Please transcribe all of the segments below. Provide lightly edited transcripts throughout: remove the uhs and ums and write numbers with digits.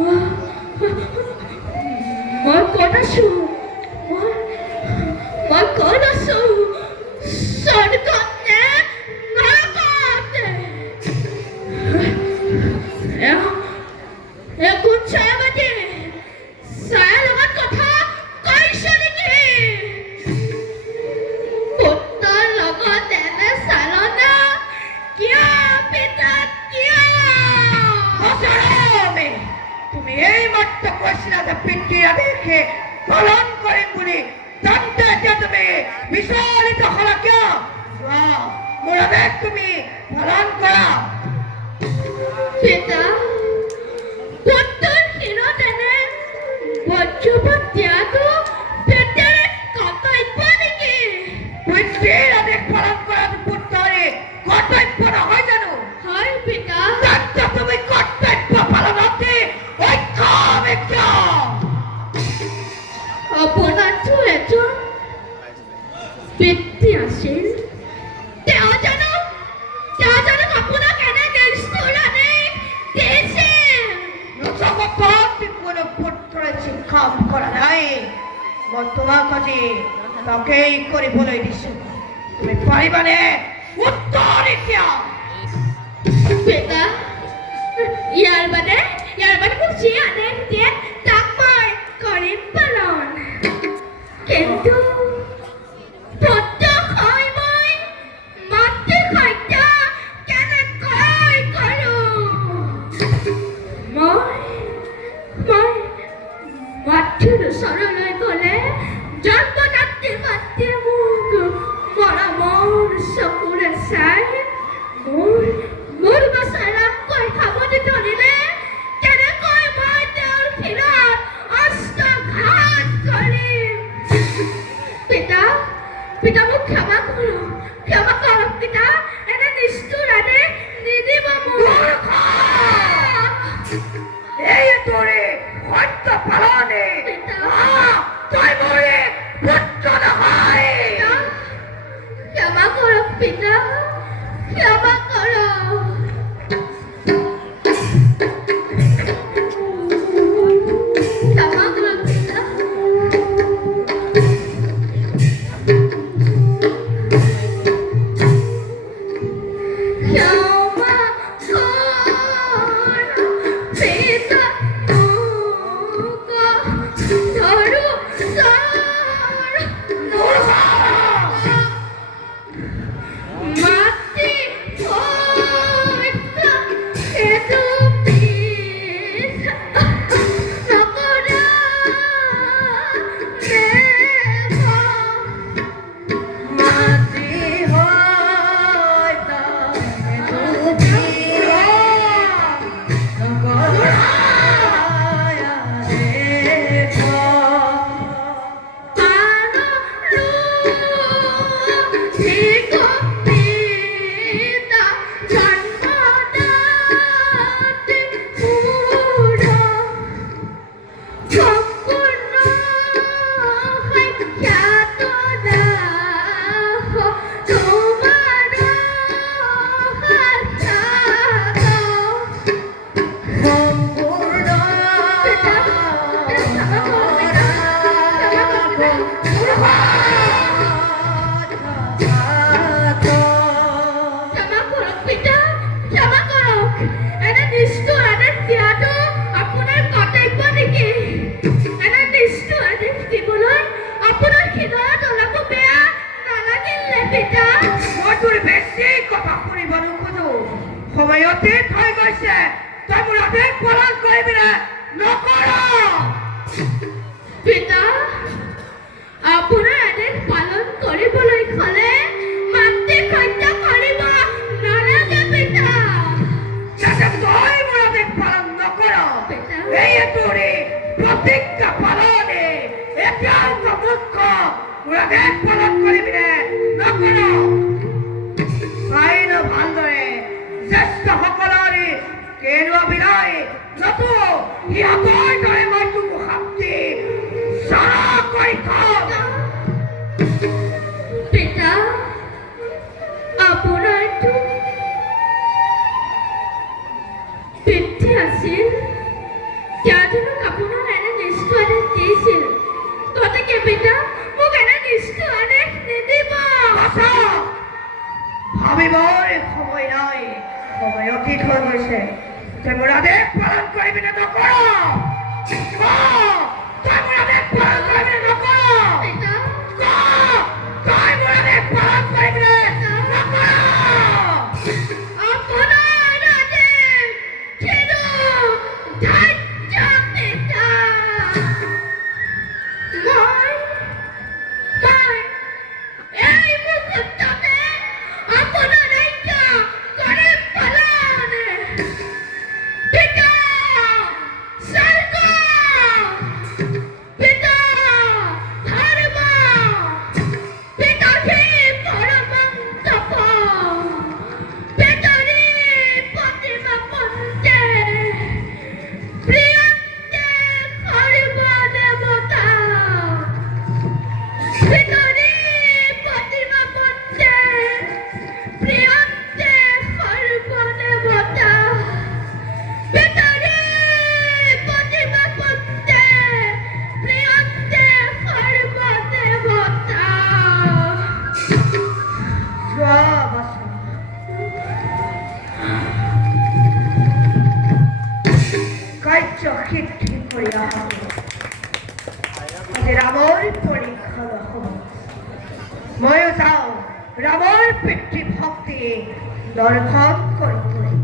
মই ক'ত আছো মই ক'ত আছো স্বৰ্গত নে নৰকত কোন ছায়াবাদী ছায়াৰ লগত কথা কৈছ নেকি পুত্ৰৰ লগত এনে চালনা কিয় পিতা কিয় তুমি এই মাত্ৰ কৈছিলা যে পিতৃৰ আদেশে পালন কৰিম বুলি তেন্তে এতিয়া তুমি বিচলিত হলা কিয় যোৱা মোৰ আদেশ তুমি পালন কৰা পিতা পুত্ৰৰ শিৰত এনে বজ্ৰপাত দিয়াটো পিতৃৰ কৰ্তব্য নেকি পিতৃৰ আদেশ পালন কৰাটো পুত্ৰৰে কৰ্তব্য নহয় জানো হয় পিতা তেন্তে তুমি কৰ্তব্য পালনতে অক্ষম কিয় আপোনাৰতো এজন পিতৃ আছিল তেওঁ জানো আপোনাক এনে নিষ্ঠুৰ আদেশ দিছিল জগতত কোনো পুত্ৰই শিক্ষা কৰা নাই মই তোমাক আজি তাকেই কৰিবলৈ দিছো তুমি পাৰিবানে উত্তৰ এতিয়া পিতা ইয়াৰ মানে মোক যি আদেশ দিয়ে তাক মই কৰিম পালন কিন্তু পুত্ৰক হৈ মই মাতৃৰ সত্য কেনেকৈ কৰোঁ মই মাতৃৰ ওচৰলৈ গ'লে জন্মদাত্ৰী মাতৃয়ে মোক মৰমৰ চকুৰে চাই মোৰ বছৰাকৈ খাবলৈ ধৰিলে কেনেকৈ মই তেওঁৰ শিৰত অস্ত্ৰঘাত কৰিম পিতা মোক ক্ষমা কৰক পিতা এনে নিষ্ঠুৰ আদেশ নিদিব মোক এই তোৰে সত্য পালনে তই মোৰে পুত্ৰ নহয় ক্ষমা কৰক পিতা ক্ষমা কৰক ক্ষমা কৰক পিতা ক্ষমা কৰক পিতা ধৰো মাতৃ সত্য সেইটো পিছ নকৰা মাতৃ হয়তো সময়তে থৈ গৈছে তই মোৰ আদেশ পালন কৰিবি নে নকৰ পিতা আপোনাৰ আদেশ পালন কৰিবলৈ হ'লে মাতৃৰ সত্য কৰিব নালাগে পিতা যাতে তই মোৰ আদেশ পালন নকৰ এই তোৰে প্ৰতিজ্ঞা পালনে এতিয়া মুখ্য মোৰ আদেশ পালন কৰিবি নে নকৰ আইন ভালদৰে জ্যেষ্ঠসকলৰে কেৰুৱা বিলাই নতো সিহঁতৰ দৰে মই তোক শান্তি চৰা কৰি থম পিতা আপোনাৰতো পিতৃ আছিল পিতা মোক এনে নিষ্ঠুৰ আদেশ নিদিব বাছা, ভাবিবৰ সময় নাই, সময় অতীত হৈ গৈছে। তই মোৰ আদেশ পালন কৰিবি নে নকৰ? তই মোৰ আদেশ পালন কৰিবি নে নকৰ? পিতা তই মোৰ আদেশ পালন কৰিবি নে নকৰ? আপোনাৰ আদেশ শিৰো ধাৰ্য পিতা মই এই মুহূৰ্ততে আপোনাৰ ৰাজ্য কৰিম পালন পিতা স্বৰ্গ পিতা ধৰ্ম পিতাধি পৰমং তপ পিতাৰি প্ৰতিমা পন্তে প্ৰিয়ন্তে সৰ্বদেৱতা পিতাৰি প্ৰতিমা পন্তে প্ৰিয়ন্তে সৰ্বদেবতা পিতাৰি প্ৰতিমা পন্তে প্ৰিয়ন্তে সৰ্বদেবতা যোৱা বাছা, কাৰ্য সিদ্ধি কৰি অহা আজি ৰামৰ পৰীক্ষা নহ'ব। ময়ো যাওঁ ৰামৰ পিতৃভক্তি দৰ্শন কৰিবলৈ।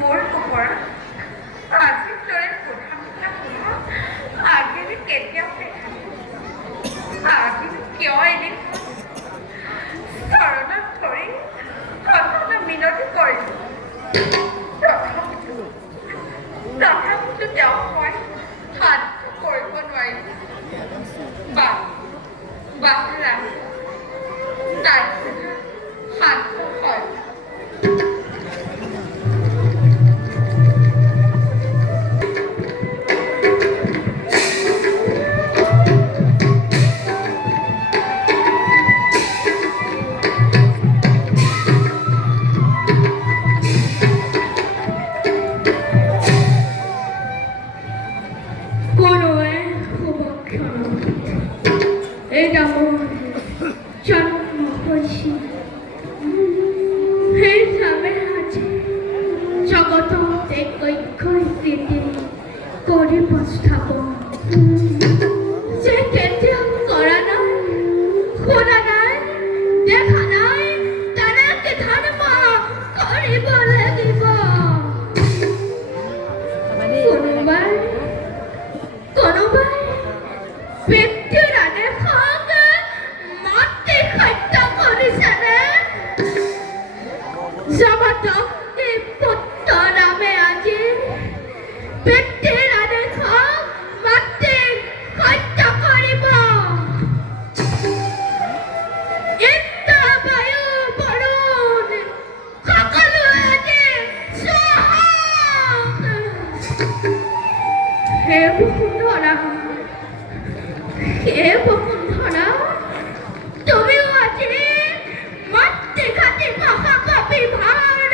মোৰ ওপৰত আজিৰ দৰে কথা আগেৰে কেতিয়াও দেখা নাই। আজি কিয় এনে চৰণত ধৰি কথা মিনতি কৰিলো। তথাপিতো তেওঁক মই শান্ত কৰিব নোৱাৰিলো। বাচৰা তাই শান্ত হয়। কোনো এক শুভক্ষণত এইটা মোৰ জন্ম হৈছিল। সেইবাবে আজি জগতত এক ঐক্যৰ স্থিতি কৰিব স্থাপন যে কেতিয়াও কৰা নাই, শুনা নাই, দেখা নাই, তেনেকে ধৰ্ম কৰিব লাগিব। কোনোবাই পিতৃৰ আদেশক মাতৃ হত্যা কৰিছেনে? জগদম্বী পুত্ৰ নামে আজি পিতৃৰ আদেশক মাতৃক হত্যা কৰিব। ইন্দ্ৰ, বায়ু, বৰুণ সকলোৱে আজি স্বাহা। হে বসুন্ধৰা, হে বসুন্ধৰা, তুমিও আজি মাতৃঘাতী মহাপাপী ভাৰ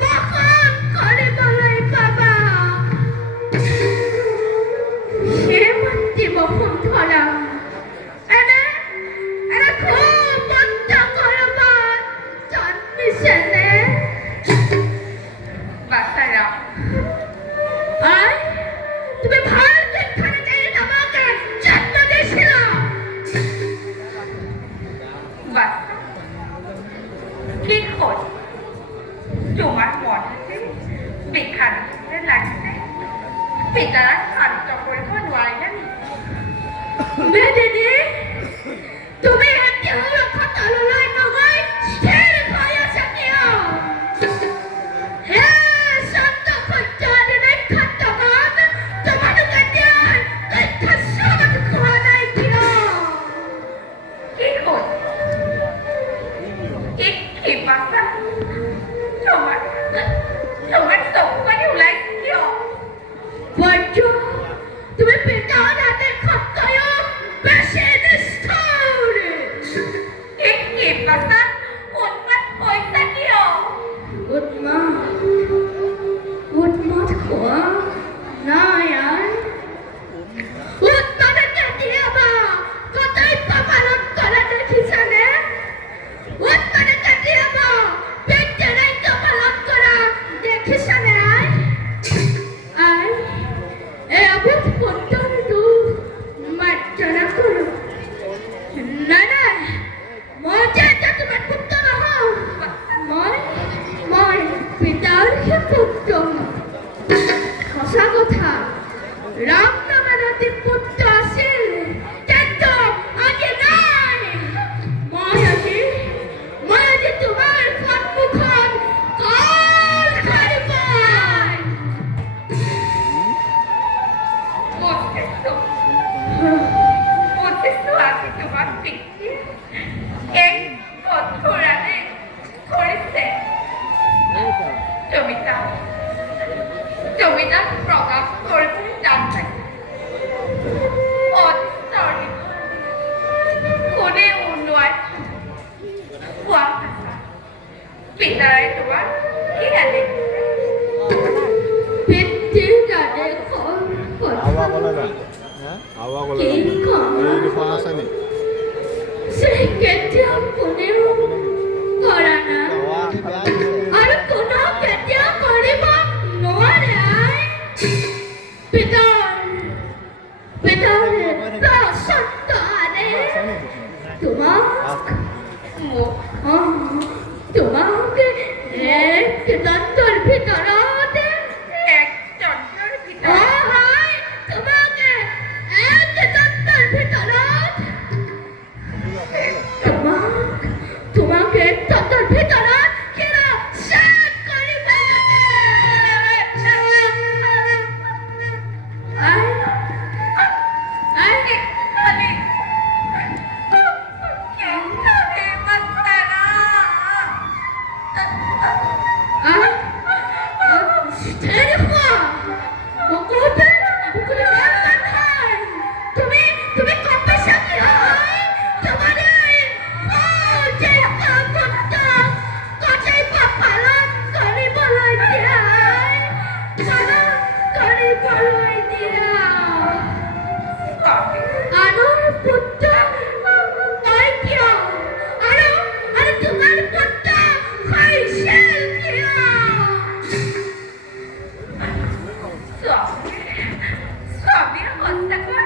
বহন কৰিবলৈ পাবা। হে মাতৃ বসুন্ধৰা, এনে খুব বন্ধ কৰবাত জন্মিছেনে? বাচাৰা আই, তুমি ভাল শিক্ষাতে আমাকে জন্ম দিয়েছিল। বাচ্চা কি হল? তোমার মনে বিখানা লাগছে পিতাৰাক শান্ত কৰিব নোৱাৰিলে নেকি? মেদিনী, তুমি এতিয়াও ৰথৰ তললৈ নগৈ স্থিৰ হৈ আছা কিয়? হে শান্ত সত্য আদি নক্ষত্ৰগণ, তোমালোকে এতিয়াও তথ্য সমাধি খোৱা নাই কিয়? কি হ'ল? কি পাছা? তোমাৰ চকু পানী ওলাইছে কিয়? বৈদ্য, তুমি পিতাৰ আদেশতকৈও বেছি নিষ্ঠুৰ। কি পাছা? উন্মাদ হৈছা কিয়? উন্মাদ হোৱা নাই আই। উন্মাদে কেতিয়াবা কৰ্তব্য পালন কৰা দেখিছানে? উন্মাদে কেতিয়াবা বিদ্যাদায়িত্ব পালন কৰা দেখিছানে আই? আই, এই অবুধ পুত্ৰটো মাৰ্জনা কৰোঁ। নাই নাই, মই যে এতিয়া তোমাৰ পুত্ৰ নহওঁ। মই পিতাৰহে পুত্ৰ। সঁচা কথা, ৰাম নামৰ এটি পুত্ৰ আছিল, কিন্তু আজি নাই। মই আজি তোমাৰ সন্মুখত কল খাৰিব। বুজিছো আজি তোমাৰ পিতৃ এক কঠোৰ আদেশ কৰিছে। তুমি তাক প্ৰকাশ কৰিবলৈ টান পাইছা। কোনে উন্নয় খোৱা ভাষা পিতাৰাই তোমাৰ কি আদেশ দিছে? পিতৃৰ আদেশৰ আওয়া কথা গলে যাম আওয়া গলে কি ক'ম? এই দুখন আছে নি সে কেতিয়াও কোনেও কৰা নাই আৰু কোনেও কেতিয়াও কৰিব নোৱাৰে আই। পিতাৰ প্ৰচণ্ড আদেশ তোমাক এক দণ্ডৰ ভিতৰত এক যন্ত্ৰৰ ভিতৰত হয়, তোমাক এক দণ্ডৰ ভিতৰত তোমাক এক দণ্ডৰ ভিতৰত শেষ কৰিব। তুমি কম পইচা কি হয়? তোমাদেৰ কৰ্তব্য পালন কৰিবলৈ দিয়া। আনৰ পুত্ৰ মই কিয়? আৰু তোমাৰ পুত্ৰ হৈছিল কিয়? স্বামীৰ সঁচাকৈ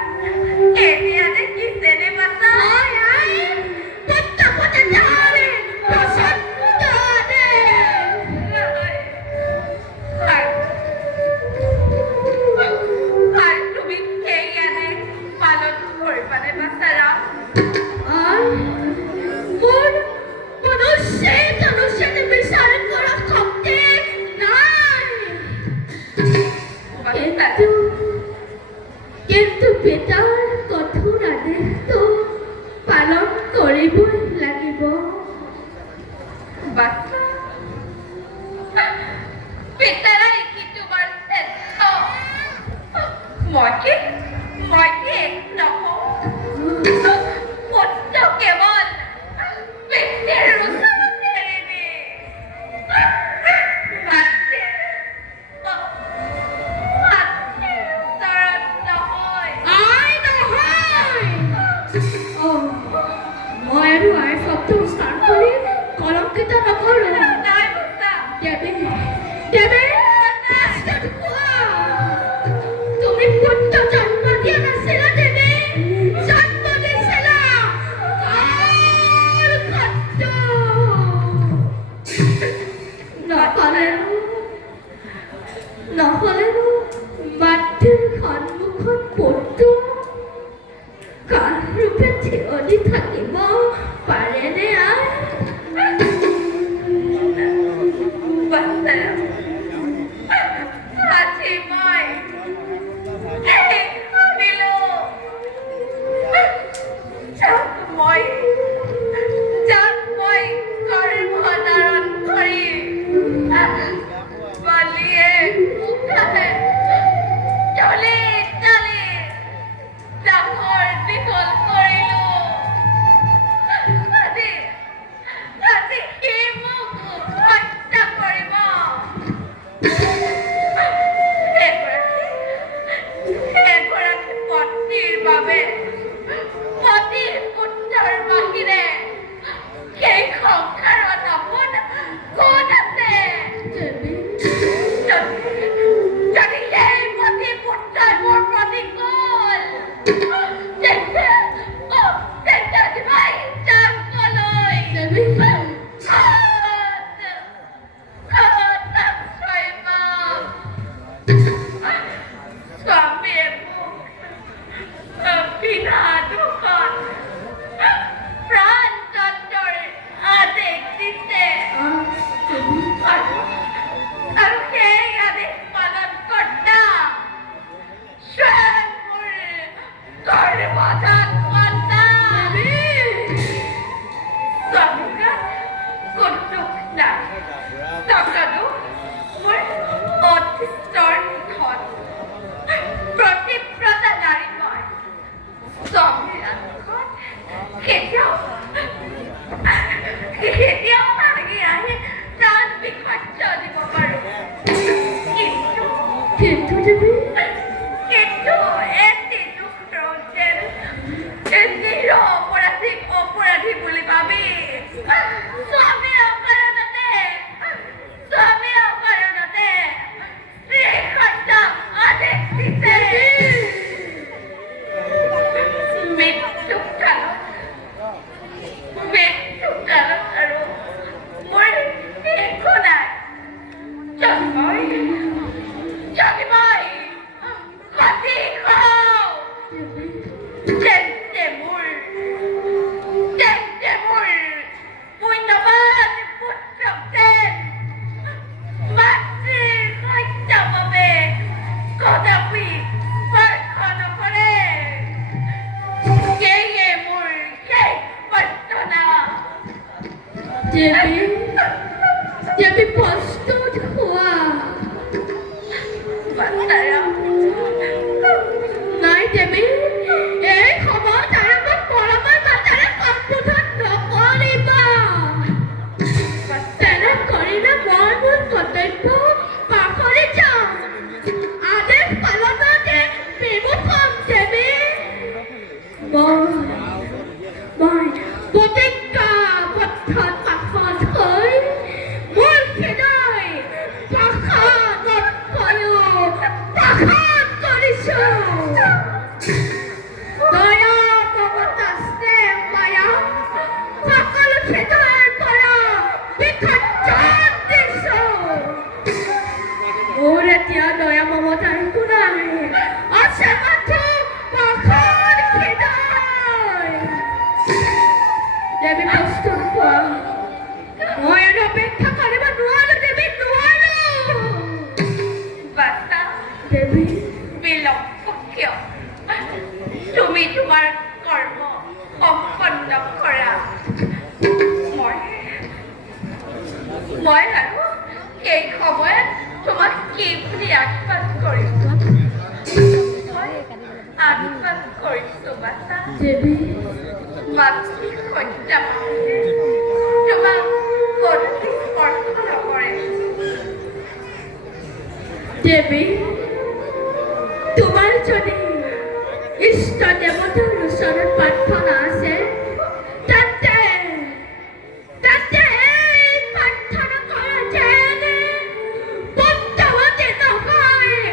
এতিয়া দেখিছেনে মাতা? হয় আই, পুত্ৰ পুত্ৰৰে পচন্দ আৰু তুমি সেই আদেশ পালন কৰিবানে মাতাৰা? মোৰ মনুষ্যতে বিচাৰ কৰা শক্তি নাই। কিন্তু পিতাৰ কঠোৰ আদেশটো পালন কৰিবই লাগিব। বাচ্চা পিতাৰাই কি তোমাৰ শ্ৰেষ্ঠ? মই কি নকওঁ? পুত্ৰ কেৱল পিতৃৰ ওচৰত এৰি দিয়ে। মাতৃৰ ওচৰত নহয়। আই নহয়। মই আৰু আই শব্দ উচ্চাৰণ কৰি কলংকিত নকৰোঁ। নাই বাচ্চা। দেৱে তুমি পুত্ৰ জন্ম দিয়া নাছিলা দেৱে? জন্ম দিছিলা নহ'লেনো মাতৃৰ যদি থাকিব পাৰেনে আই? বাচ্চা আজি মই এই দিলো যাক মই গৰ্ভধাৰণ কৰি বালিয়ে চলি চলি ডাঙৰ দীঘল কৰিলো। আজি আজি সি মোক হত্যা কৰিব। এগৰাকী পত্নীৰ বাবে পতিৰ পুত্ৰৰ বাহিৰে সেই সংসাৰত আপোন কোন আছে? যদি সেই পতি পুত্ৰৰ মোৰ প্ৰতিকূল তেন্তে মই যাম কলৈ? স্বামীয়ে মোক বিনা দুখত প্ৰাণ দণ্ডৰ আদেশ দিছে আৰু সেই আদেশ পালন কৰ্তা স্বয়ং মোৰ গৰ্ভধান সন্তান। স্বামীৰ কোনো দুখ নাই, টকাটো মোৰ অদৃষ্টৰ মুখত প্ৰতিব্ৰতা নাৰী মই স্বামীৰ মুখত কেতিয়াও ভাগি আহি প্ৰাণ বিসৰ্জ দিব পাৰো। কিন্তু দেৱী কিন্তু এটি দুখৰ যেন অপৰাধী বুলি ভাবি স্বামীৰ অকাৰণতে শ্ৰীসত্যক আদেশ দিছে। মৃত্যুকালত আৰু মোৰ একো নাই। জন্মই গতি হওঁ তেন্তে মোৰ পুণ্যৱান পুত্ৰক যেন মাতৃৰ সত্যভাৱে কদাপি স্পৰ্শ নকৰে। সেয়ে মোৰ শেষ প্ৰাৰ্থনা। দেৱী প্ৰস্তুত হোৱা। নাই দেৱী, এই সময়ত আৰু মোক পৰমৰ মাতাৰে সম্বোধন নকৰিবা। তেনে কৰিলে মই মোৰ কৰ্তব্য পাহৰি যাম। আদেশ পালনতে বিমুখ হ'ম দেৱী। মই প্ৰতিজ্ঞাবদ্ধ পাশত হৈ মোৰ হৃদয় পাশত কৰিছো। দয়া মমতা স্নেহ মায়া সকলো হৃদয়ৰ পৰা বিসৰ্জন দিছো। মোৰ এতিয়া দয়া মমতাৰ একো নাই, আছে মাথো পাশৰ হৃদয়। দেৱী প্ৰস্তুত হোৱা। মই আৰু অপেক্ষা কৰিব নোৱাৰো দেৱী, নোৱাৰো। বাচ্চা দেৱী বিলম্ব কিয়? তুমি তোমাৰ কৰ্ম সম্পন্ন কৰা। মই আৰু এই সময়ত তোমাক কি বুলি আশীৰ্বাদ কৰিছো? মই আশীৰ্বাদ কৰিছো বাচ্চা, দেৱী মাতৃ সত্যা তোমাক কদাপি স্পৰ্শ নকৰে। দেৱী, তোমাৰ যদি ইষ্ট দেৱতাৰ ওচৰত প্ৰাৰ্থনা আছে তেন্তে এই প্ৰাৰ্থনা কৰা যেন পুত্ৰৱতী নহয়,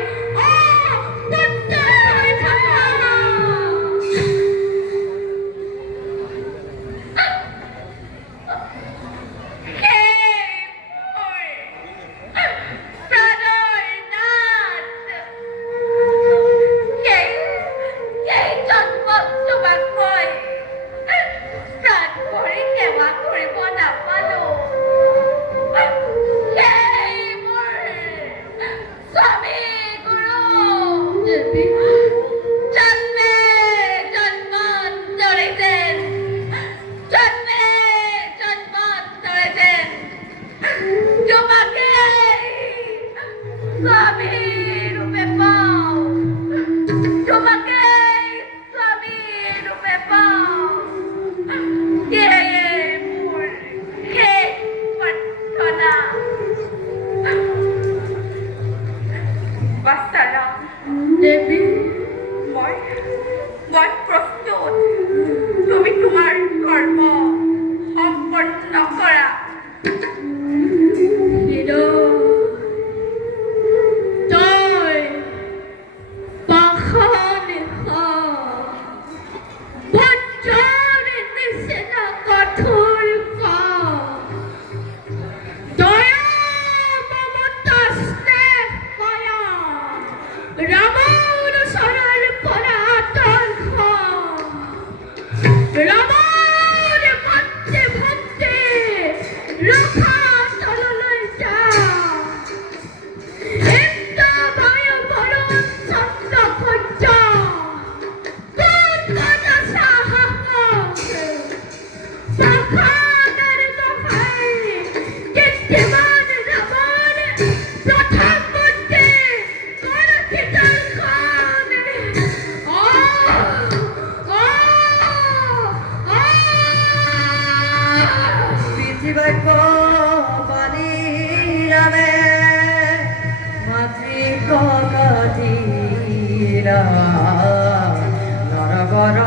অপুত্ৰ হৈ থকা। জন্ম তোমাক মই স্বামী রূপে পাও, তোমাকে স্বামী রূপে পাও। এ মোর শেষ প্রার্থনা। বাচ্চারা, দেবী মই প্রস্তুত। তুমি তোমার কর্ম সম্পন্ন করা। হিরো তই পাখনে বঞ্চনে নিশিনা কঠোর দয়া মমতা স্নেহ মায়া রামায়ণ সরল পরাতন রামায়ণ ভক্তে ভক্তে রক্ষা তললৈ যা ইন্দ্র বায়ু বরুণ চন্দ্র সূর্য কোন কথা সাহস পাখানের দোহাই কীর্তিমান রাবণ প্রথম মধ্যে করতিতার খান পৃথিবাক্য পানি নামে মাতৃ কাটিরা নরবর